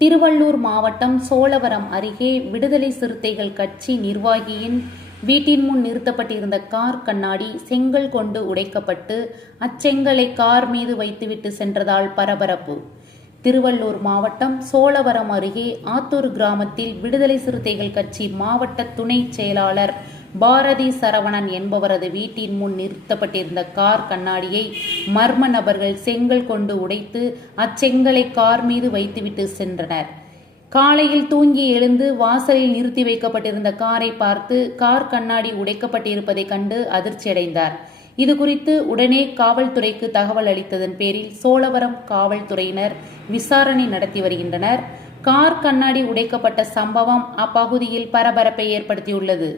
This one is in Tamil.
திருவள்ளூர் மாவட்டம் சோழவரம் அருகே விடுதலை சிறுத்தைகள் கட்சி நிர்வாகியின் வீட்டின் முன் நிறுத்தப்பட்டிருந்த கார் கண்ணாடி செங்கல் கொண்டு உடைக்கப்பட்டு அச்செங்கலை கார் மீது வைத்துவிட்டு சென்றதால் பரபரப்பு. திருவள்ளூர் மாவட்டம் சோழவரம் அருகே ஆத்தூர் கிராமத்தில் விடுதலை சிறுத்தைகள் கட்சி மாவட்ட துணை செயலாளர் பாரதி சரவணன் என்பவரது வீட்டின் முன் நிறுத்தப்பட்டிருந்த கார் கண்ணாடியை மர்ம நபர்கள் செங்கல் கொண்டு உடைத்து அச்செங்கலை கார் மீது வைத்துவிட்டு சென்றனர். காலையில் தூங்கி எழுந்து வாசலில் நிறுத்தி வைக்கப்பட்டிருந்த காரை பார்த்து கார் கண்ணாடி உடைக்கப்பட்டிருப்பதை கண்டு அதிர்ச்சியடைந்தார். இது குறித்து உடனே காவல்துறைக்கு தகவல் அளித்ததன் பேரில் சோழவரம் காவல்துறையினர் விசாரணை நடத்தி வருகின்றனர். கார் கண்ணாடி உடைக்கப்பட்ட சம்பவம் அப்பகுதியில் பரபரப்பை ஏற்படுத்தியுள்ளது.